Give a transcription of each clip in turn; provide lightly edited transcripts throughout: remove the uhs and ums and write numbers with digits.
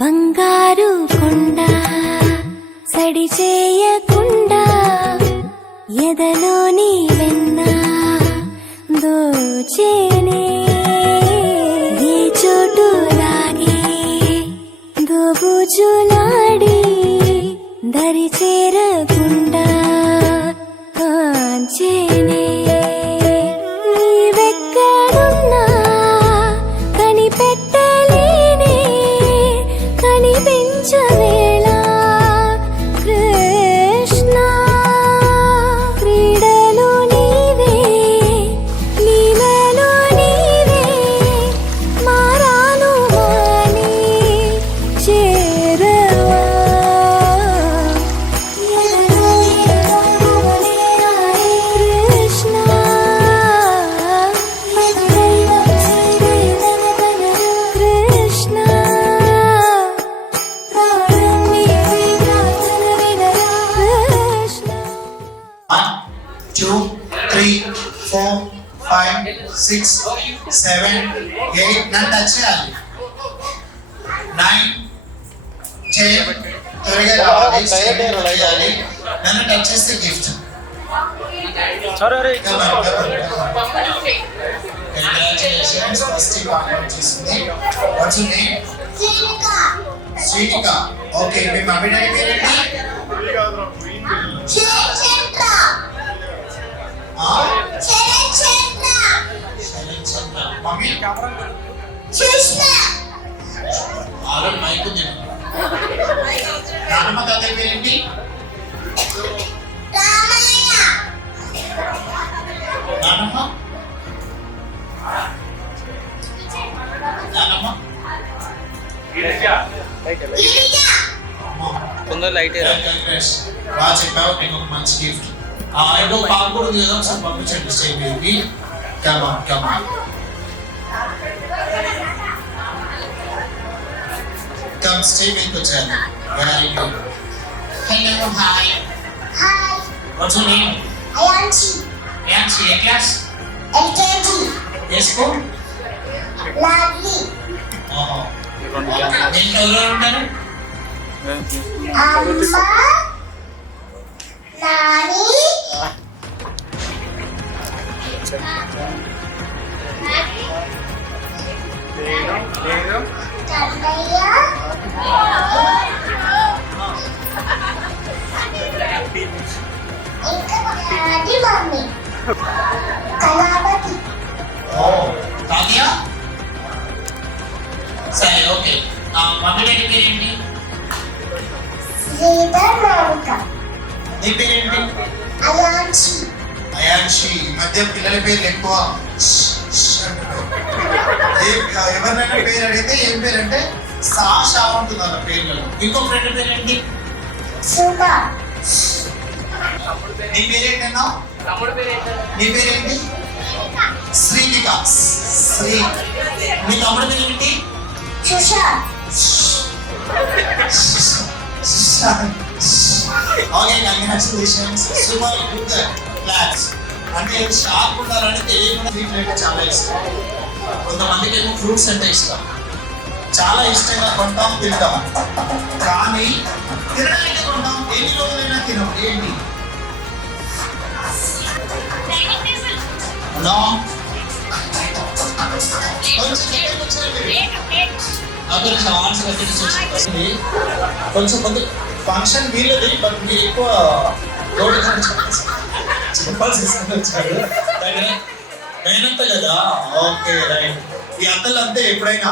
బంగారు కొండ సడి చేయకుండా ఎదలోని వెన్న దోచేనే ఏ చోటు లాగే దోబుజులాడి దరి చేరకుండా కాంచేనే నీవెక్కడున్నా కనిపెట్టలేనే కనిపించవేళ కృష్ణ క్రీడలు నీవే లీలలో నీవే మారాను మాని చేరవా కృష్ణ కృష్ణ 2, 3, 4, 5, 6, 7, 8 నన్ను టచ్ చేయాలి 9, 10 త్వరగా రావాలి చేయాలి నన్ను టచ్ చేస్తే గిఫ్ట్ కంగ్రాచులేషన్స్ ఫస్ట్ పార్ట్ చేసింది watts your name Srinika okay me mummy daddy పేరేంటి మమ్మీ ఆల్రెడీ మైక్ ఉంది నాన్నమ్మ తాతయ్య పేరేంటి నాన్నమ్మ నాన్నమ్మ కొందరు లైట్ బాగా చెప్పావు నీకు ఒక మంచి గిఫ్ట్ ఇంకో పాప కూడా ఉంది కదా ఒకసారి పంపించండి స్టేజ్ మీదకి కమా కమ్ స్టేజ్ మీదకి వచ్చాను very good hello hi what's your name Ayanshi A class A school ఓహో నేను ఎవరు ఉంటాను తాతయ్య సరే ఓకే మమ్మీ డాడీ పేరేంటి నీ పేరేంటి అయాన్షి ఈ మధ్య పిల్లల పేర్లు ఎక్కువ ఎవరినైనా పేరు అడిగితే ఏం పేరు అంటే సాషా ఉంటుంది అన్న పేర్లలో ఇంకో ఫ్రెండ్ పేరేంటి నీ పేరేంటన్నా నీ పేరేంటి శ్రీనిక శ్రీ మీ తమ్ముడు పేరేంటి okay congratulations super good class అంటే షార్ప్ ఉండాలని తెలియకుండా వీటిలో చాలా ఇష్టం కొంతమందికి ఏమో ఫ్రూట్స్ అంటే ఇష్టం చాలా ఇష్టంగా కొంటాం తింటాం కానీ తినడానికి కొంటాం, ఎన్ని రోజులైనా తినం. ఏంటి? నో. కొంచెం దగ్గరికి వచ్చారు మీరు. అక్కడ ఆన్సర్ వచ్చి కొంచెం కొంచెం ఫంక్షన్ వీళ్ళది, బట్ మీరు ఎక్కువ లోడ్ చెప్పాల్సి వచ్చారు. మేనంత కదా. Okay right. ఈ అత్తలు అంతే ఎప్పుడైనా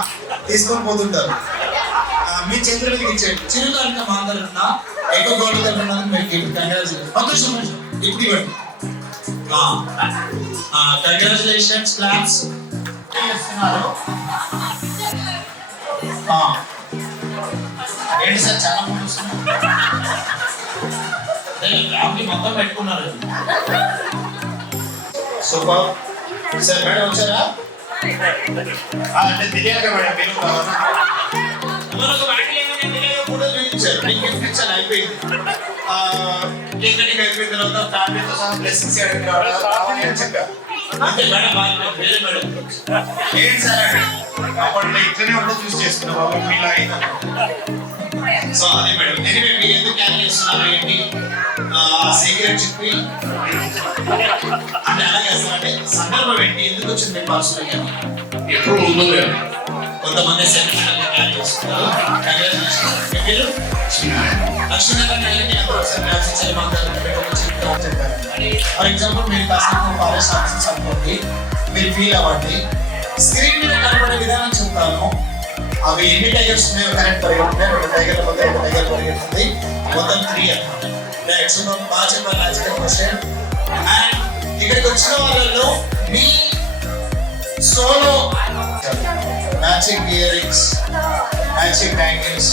తీసుకొని పోతుంటారు. మీ చేతుల మీద ఇచ్చేయండి. చిరుగారిగా మాట్లాడుతున్నా ఎక్కువ గోల్డ్ తగ్గుతున్నందుకు మీరు కంగ్రాచులేషన్. ఇప్పుడు ఇవ్వండి. కంగ్రాచులేషన్స్ క్లాప్స్ చేస్తున్నారు. ఏంటి సార్ చాలా ఫ్యామిలీ మొత్తం పెట్టుకున్నారు. Super sir. మేడం వచ్చారా? అంటే తెలియదు మేడం. మీరు అయిపోయింది. అయిపోయిన తర్వాత ఫ్యామిలీతో సహా బ్లెస్సింగ్స్ చెప్పారు. అంతే మేడం. వేరే మేడం ఏంటి సార్ అప్పట్లో ఇట్లనే ఉంటే చూస్ చేసుకున్నాం బాబు మీలా అయింది. సో అదే మేడం. ఎనివే మీరు ఎందుకు క్యారీ చేస్తున్నారు ఏంటి సీక్రెట్ చెప్పి అంటే అలాగే అంటే సందర్భం ఏంటి, ఎందుకు వచ్చింది మీ పర్సనల్ ఎప్పుడు ఉంటుంది. కొంతమంది సెంటిమెంటల్ క్యారీ చేస్తున్నారు. మీరు ఫర్ ఎగ్జాంపుల్ మీరు కాస్త ఫారెస్ట్ ఆఫీసర్స్ అనుకోండి, మీరు ఫీల్ అవ్వండి. స్క్రీన్ మీద కనబడే విధానం చెప్తాను. అవి ఎన్ని టైగర్స్ ఉన్నాయో కరెక్ట్ పరిగెత్తున్నాయి. 2 టైగర్ల మధ్య 1 టైగర్ పరిగెత్తుంది. మొత్తం 3 అన్నమాట. నెక్స్ట్ బాగా చెప్పాలి లాజికల్ క్వశ్చన్. అండ్ ఇక్కడికి వచ్చిన వాళ్ళలో మీ solo matching earrings, matching bangles,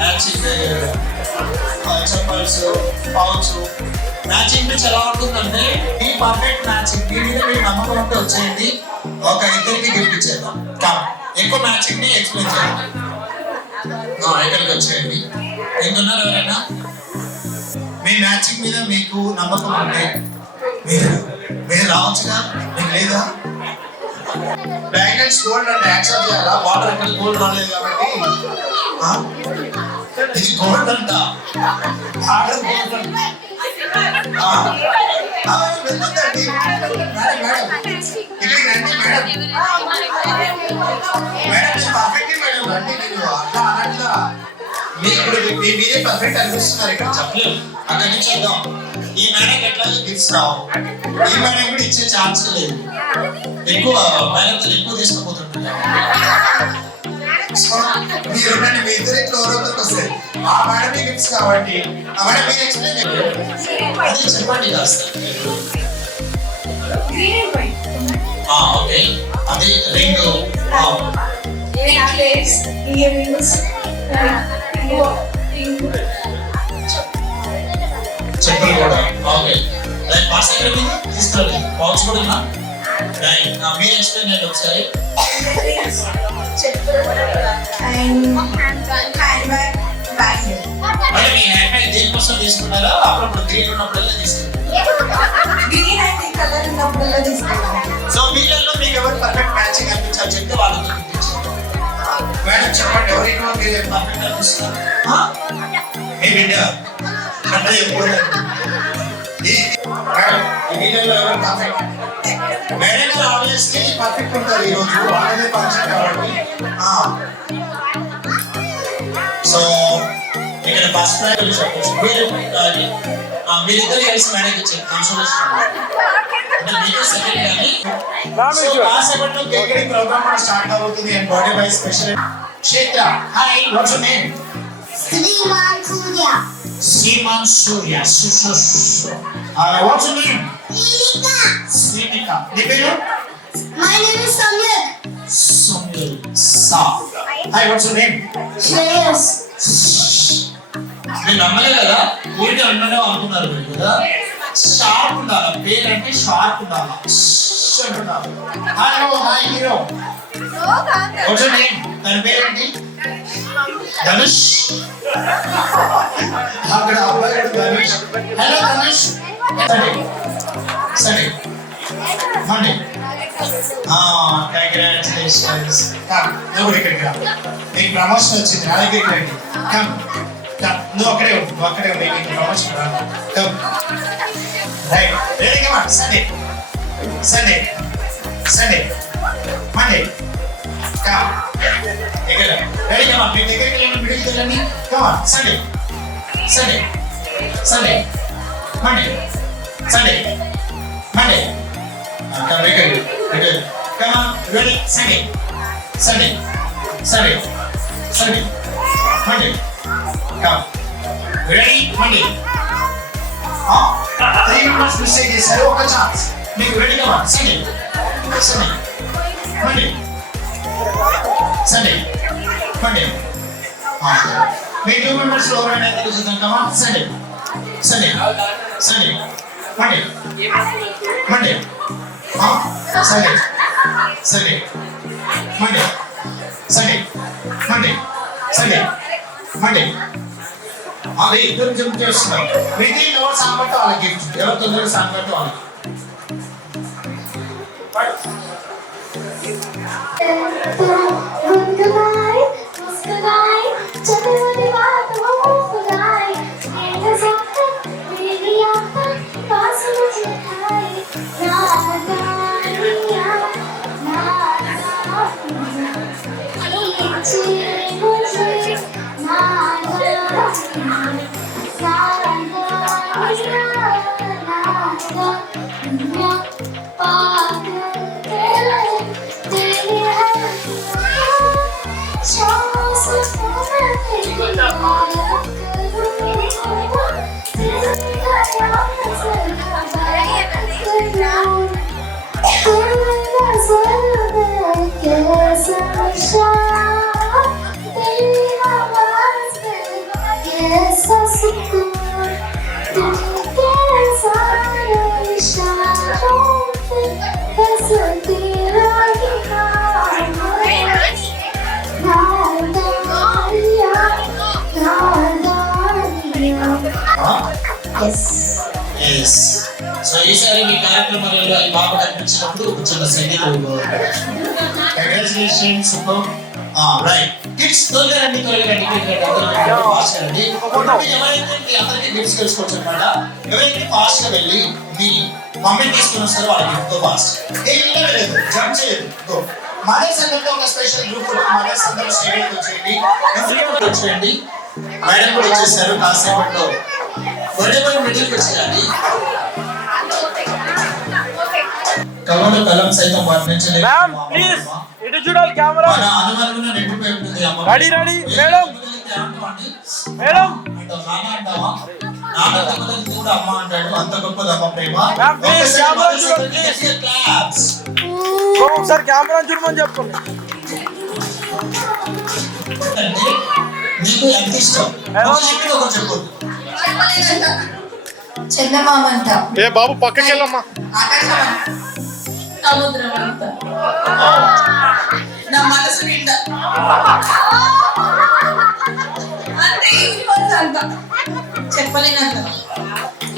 matching chappals, pouch matching pitch ఎలా ఉంటుందంటే మీ పర్ఫెక్ట్ మ్యాచింగ్. మీ మీద మీరు నమ్మకం ఉంటే వచ్చేయండి. ఒక ఇద్దరికి గిఫ్ట్ ఇచ్చేద్దాం. ఎక్కువ మ్యాచింగ్ ని ఎక్స్ప్లెయిన్ చేయండి. ఇక్కడికి వచ్చేయండి. ఎందున్నారు ఎవరైనా మీ మ్యాచింగ్ మీద మీకు నమ్మకం ఉంటే మీరు రావచ్చుగా. మీకు లేదా బ్యాంగిల్స్ గోల్డ్ అంటే యాక్సెప్ట్ చేయాలా? వాటర్ ఎక్కడ గోల్డ్ రాలేదు కాబట్టి ఇది గోల్డ్ అంట. వెళ్ళొద్దండి మేడం. ఇక్కడికి రండి మేడం. Madam perfect madam. రండి. నేను అట్లా అన్నట్లా మీ మీరే పర్ఫెక్ట్ అనిపిస్తున్నారు. ఇక్కడ చెప్పలేదు. అక్కడి నుంచి వద్దాం. ఈ మేడం ఎట్లా గిఫ్ట్స్ రావు. ఈ మేడం కూడా ఇచ్చే ఛాన్స్ లేదు. ఎక్కువ మేడంతో ఎక్కువ తీసుకుపోతుంటున్నారు. మీరు మీ ఇద్దరు ఇట్లా ఎవరొకరికి వస్తాయి. ఆ మేడం గిఫ్ట్స్ కాబట్టి ఆ మేడం మీరు ఎక్స్ప్లెయిన్ అది చెప్పండి కాస్త. ఓకే. అది రింగ్, చెప్పండి కూడా. Okay right. పాస్ అయ్యి తీసుకోండి. బాక్స్ కూడా ఉన్నా. రైట్. మీరు ఎక్స్ప్లెయిన్ చేయండి ఒకసారి. అంటే మీ హ్యాండ్ బ్యాగ్ దేనికోసం తీసుకున్నారా? అప్పుడప్పుడు గ్రీన్ ఉన్నప్పుడల్లా తీసుకున్నారు. సో వీళ్ళలో మీకు ఎవరు పర్ఫెక్ట్ మ్యాచింగ్ అనిపించాలి చెప్తే వాళ్ళతో చూపించారు. మేడం చెప్పండి ఎవరికి పర్ఫెక్ట్ అనిపిస్తున్నారు? మీ బిడ్డ అంటే ఎప్పుడు వీళ్ళలో ఎవరు పర్ఫెక్ట్? మేడం గారు ఆబ్వియస్లీ పర్ఫెక్ట్ ఉంటారు. ఈరోజు వాళ్ళదే ఫంక్షన్ కాబట్టి. సో ఇక్కడ ఫస్ట్ ప్రైజ్ చెప్పచ్చు. మీరిద్దరు కలిసి మేనేజ్ ఇచ్చారు కన్సోలేషన్. అంటే మీకే సెకండ్ కానీ కాసేపట్లో కేకరింగ్ ప్రోగ్రామ్ కూడా స్టార్ట్ అవుతుంది. And birthday by special Kshetra. Hi, what's your name? Sriman Surya. Sriman Surya. What's your name? Srimika. నీ పేరు? My name is Samyuk. Samyuk. Sa. Hi, what's your name? Shreyas. మీరు నమ్మలే కదా, ఊరికే అన్ననే అనుకున్నారు మీరు కదా. షార్ప్ ఉండాలి. పేరు అంటే షార్ప్ ఉండాలి. Hello hi hero. Watts your name? దాని పేరేంటి? ధనుష్. అక్కడ అబ్బాయి ధనుష్. హలో ధనుష్. సరే మండే. కంగ్రాచులేషన్స్. నువ్వు ఇక్కడికి రా. నీకు ప్రమోషన్ వచ్చింది. నా దగ్గరికి రండి. కమ్ నువ్వు అక్కడే ఉండు నీకు ప్రమోషన్ రాదు come right ready come on Sunday Monday come ఇక్కడ రెడీ కమ్ ఆన్ మీ దగ్గరికి వెళ్ళండి మిడిల్కి వెళ్ళండి come on Sunday Monday come again come on ready Sunday Monday come ready Monday 3 minutes mistake చేశారు ఒక ఛాన్స్ మీకు ready come on Sunday Monday me 2 minutes లో over అనేది చూద్దాం come on Sunday Monday Sunday Monday Monday అది ఇద్దరు jump చేస్తున్నారు మిగతా ఎవరు సాంగ్ వాళ్ళకి గిఫ్ట్ ఎవరు తొందరగా సాంగ్ వాళ్ళకి సో ఈసారి మీ కార్యక్రమాలలో ఈ బాబు కనిపించినప్పుడు చిన్న సంగీతం కంగ్రాచులేషన్స్ రైట్ కిడ్స్ త్వరగా ఫాస్ట్ రండి ఎవరైతే మీ అందరికీ గిఫ్ట్స్ తెలుసుకోవచ్చు అనమాట ఎవరైతే ఫాస్ట్ గా వెళ్ళి మీ మమ్మీని తీసుకుని వస్తారో వాళ్ళకి ఎంతో ఫాస్ట్ లేదు జంప్ చేయదు మదర్స్ అందరితో ఒక స్పెషల్ గ్రూప్ మదర్స్ అందరూ స్టేడియం వచ్చేయండి వచ్చేయండి మేడం కూడా వచ్చేసారు కాసేపట్లో మిడిల్కి వచ్చేయాలి కవల కలం సైతం వర్ణించలేదు ప్లీజ్ ఇటు చూడాలి కెమెరా మన అనుమానమున నిండిపోయి ఉంటుంది అమ్మ రెడీ మేడం మేడం నాన్న అంటావా నాన్న తప్పదని కూడా అమ్మ అంటాడు అంత గొప్పది అమ్మ ప్రేమ ప్లీజ్ కెమెరా చూడండి క్లాప్స్ ఒకసారి కెమెరా చూడమని చెప్పండి అంటే నీకు ఎంత ఇష్టం ఒక చెప్పు చందమామంట ఏ బాబు పక్కకి వెళ్ళమ్మా సముద్రం అంతా నా మనసు నిండా అంటే యూనివర్స్ అంతా చెప్పలేనంత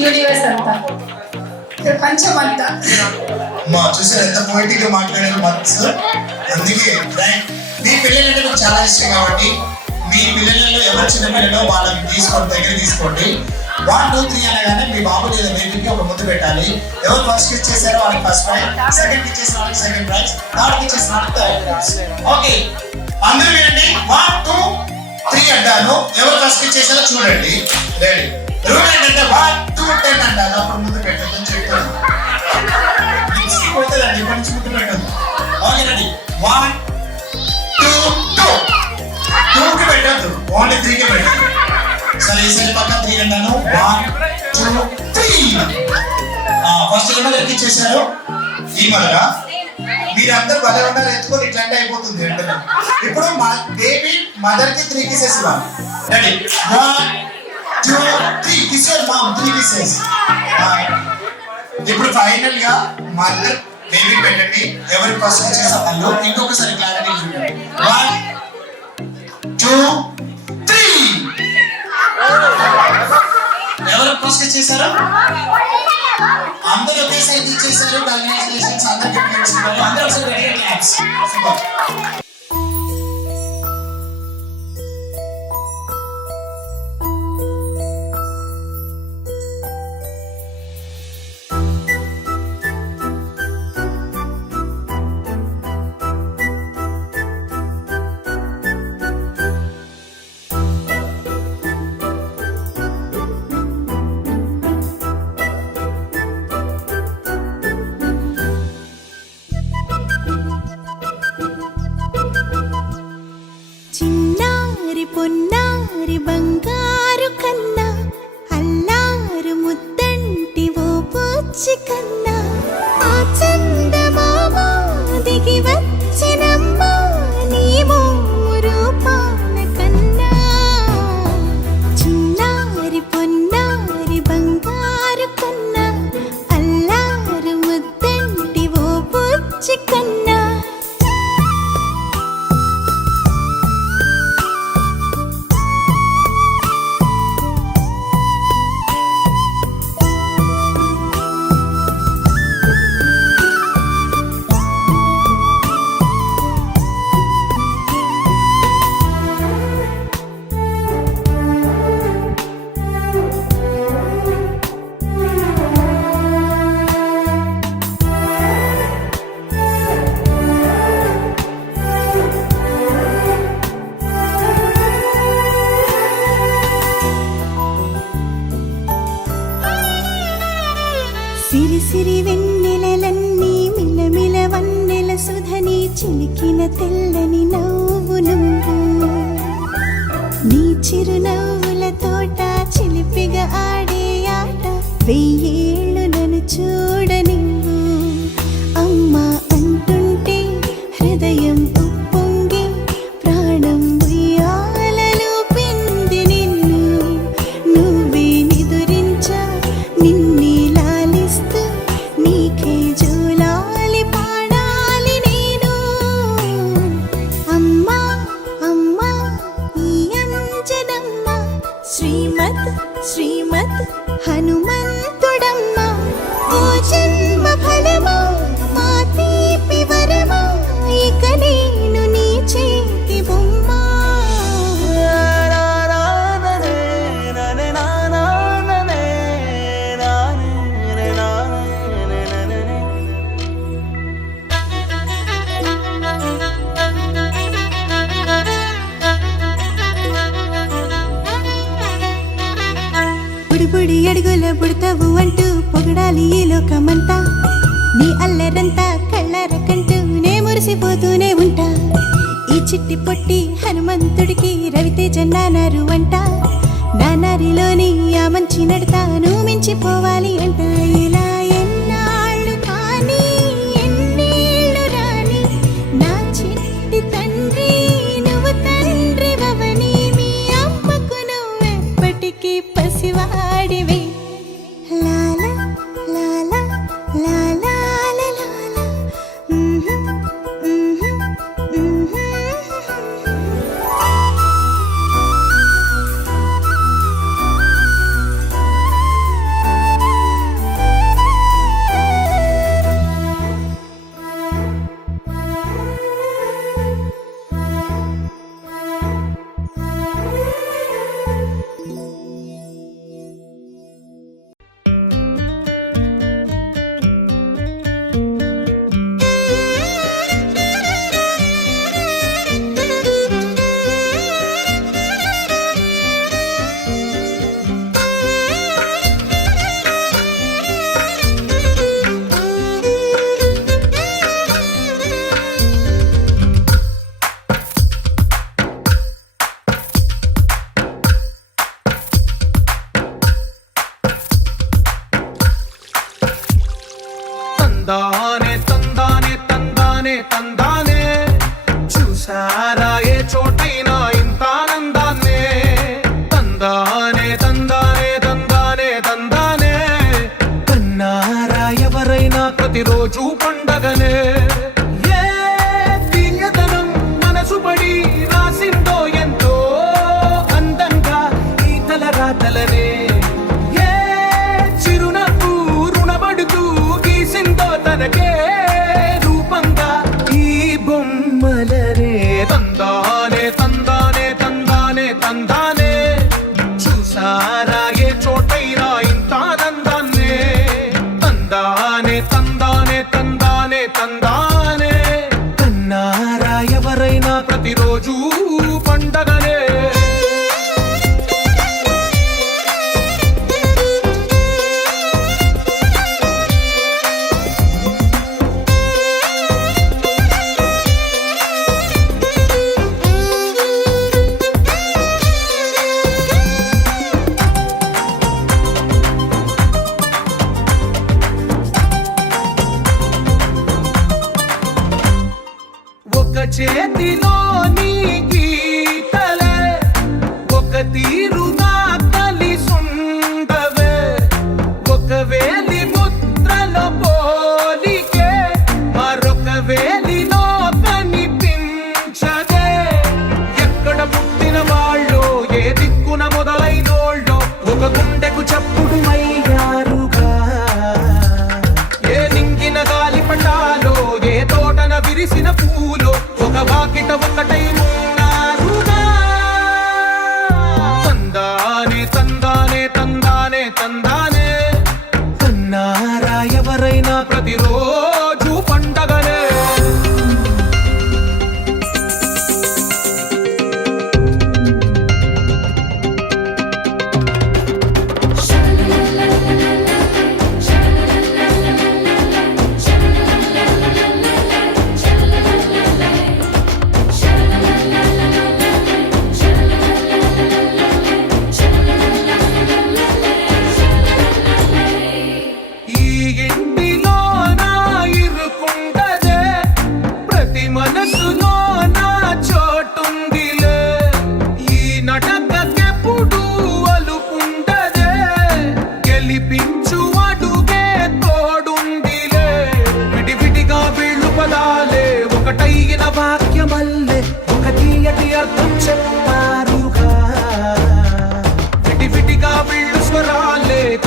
యూనివర్స్ అంతా ప్రపంచం అంతా మా చూసారు ఎంత పోయిటిక్ గా మాట్లాడారు మనసు అందుకే మీ పిల్లలంటే నాకు చాలా ఇష్టం కాబట్టి మీ పిల్లలలో ఎవరు చిన్న పిల్లలో వాళ్ళని తీసుకోండి దగ్గర తీసుకోండి 1 2 3 అనగానే మీ బాబు లేదా బేబీకి ఒక ముద్దు పెట్టాలి ఎవరు ఫస్ట్ ఇచ్చేసారో వాళ్ళకి ఫస్ట్ ప్రైజ్ సెకండ్ ఇచ్చేసిన వాళ్ళకి సెకండ్ ప్రైజ్ థర్డ్ ఇచ్చేసిన వాళ్ళకి థర్డ్ ప్రైజ్ ఓకే అందరూ వినండి 1 2 3 అంటాను ఎవరు ఫస్ట్ ఇచ్చేసారో చూడండి రెడీ రూల్ ఏంటంటే 1 2 10 అంటాను అప్పుడు ముద్దు పెట్టద్దు చెప్తాను నెక్స్ట్ పోతుందండి ఇప్పటి నుంచి ముద్దు పెట్టద్దు ఓకే రెడీ 1 2 2 కి పెట్టద్దు ఓన్లీ 3 కి పెట్టద్దు సరే ఈసారి పక్కన 3 అంటాను 1 2 3 ఫస్ట్ నెంబర్ ఎక్కించేశారు ఈ మరగా మీరందరూ భలే ఉండాలి ఎత్తుకొని ఇట్లాంటి అయిపోతుంది అంటే ఇప్పుడు మా బేబీ మదర్ కి 3 కిసెస్ ఇవ్వాలి రెడీ 1 2 3 కిసెస్ మామ్ 3 కిసెస్ ఇప్పుడు ఫైనల్ గా మదర్ బేబీ పెట్టండి ఎవరి ఫస్ట్ చేసే వాళ్ళు ఇంకొకసారి క్లారిటీ చూడండి 1 2 3 ఎవరు ఫస్ట్ చేశారు అందరూ ఒకేసారి ఇచ్చేసారు కంగ్రాచులేషన్స్ అందరికీ అందరూ ఒకసారి గట్టిగా క్లాప్స్ సూపర్ చిరునవ్వుల తోట చిలిపిగా ఆడే ఆట వెయ్యేళ్ళు నన్ను చూడనివ్వు అమ్మా అంటుంటే హృదయం ఉప్పొంగి ప్రాణం ఉయ్యాలలో పింది నిన్ను నువ్వే నిదురించా నిన్నే లాలిస్తూ నీకే జోలాలి పాడాలి నేను అమ్మా అమ్మా ఈ అంజనమ్మ శ్రీమత్ శ్రీమత్ హనుమంతుడమ్మ ఓ జన్మ ఫలమా మా తీపి వరమా ఇక నేను నీ చేతి బొమ్మ బుడి అడుగుల బుడతావు అంటూ పొగడాలి ఈ లోకమంతా నీ అల్లరంతా కళ్ళారకంటూ నే మురిసిపోతూనే ఉంటా ఈ చిట్టి పొట్టి హనుమంతుడికి రవితేజ నానారు అంట నానారిలోని ఆ మంచి నడతాను మించిపోవాలి అంట ఇలా ఎన్నాళ్ళు కానీ ఎన్నేళ్ళు రాని నా చిట్టి తండ్రి నువ్వు తండ్రి భవని మీ అమ్మకు నువ్వెప్పటికీ పసివాడివే లాల లాల లాల లాల తందానే తందానే తందానే తందానే చూసారా ఏ చోటైనా ఇంత ఆనందాన్నే తందానే తందానే తందానే తందానే కన్నారా ఎవరైనా ప్రతిరోజు పండగనే ఏ తీయదనం మనసు పడి రాసిందో ఎంతో అందంగా ఈ తల రాతలనే ఏ చిరునవ్వు రుణపడుతూ గీసిందో తనకే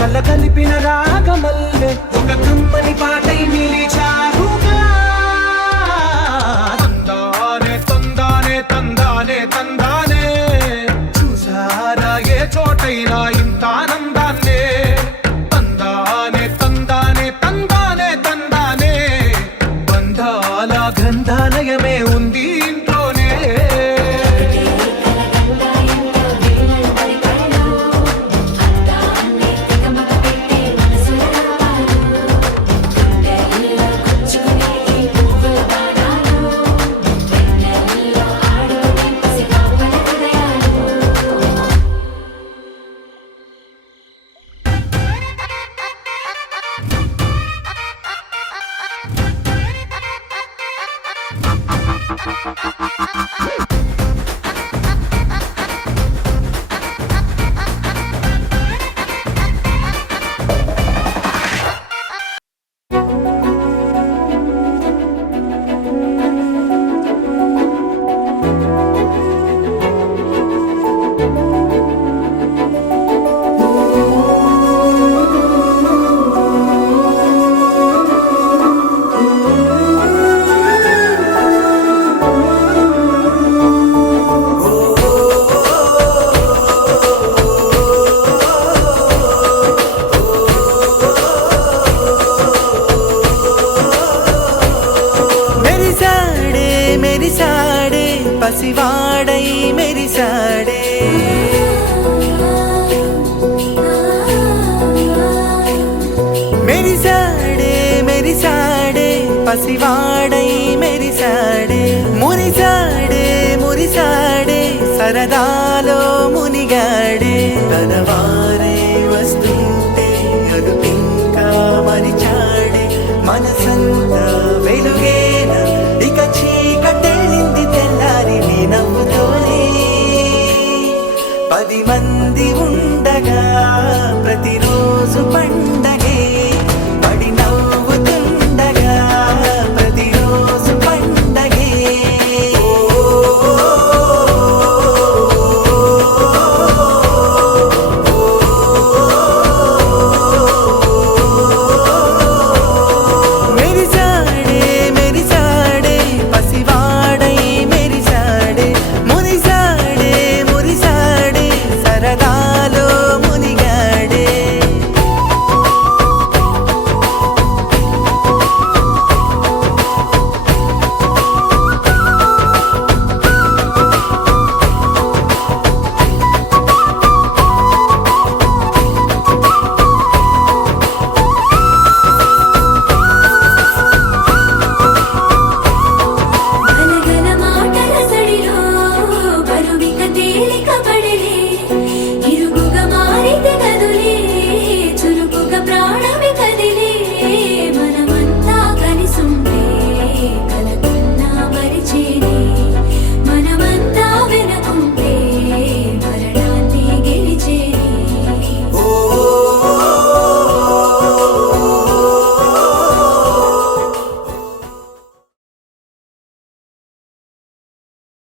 కల కలిపిన రాగమల్లె ఒక కమ్మని పాటై నిలిచారుగా తందానే తందానే తందానే తందానే చూసారా ఏ చోటైనా ఇంత ఆనందాన్నే తందానే తందానే తందానే తందానే బంధాల గ్రంథాలయమే ఉంది ఇంట్లోనే మెరిసాడే మెరిసాడే పసివాడై మెరిసాడే మెరిసాడే మెరిసాడే పసివాడై మెరిసాడే మురిసాడే మురిసాడే సరదాలో మునిగాడే తనవారే వస్తుంటే అదుపింకా మరిచాడే మనసంతా వెలుగేన ఇక చీకటెళ్ళింది తెల్లారి నీ నవ్వుతోనే 10 మంది ఉండగా ప్రతిరోజు పండగే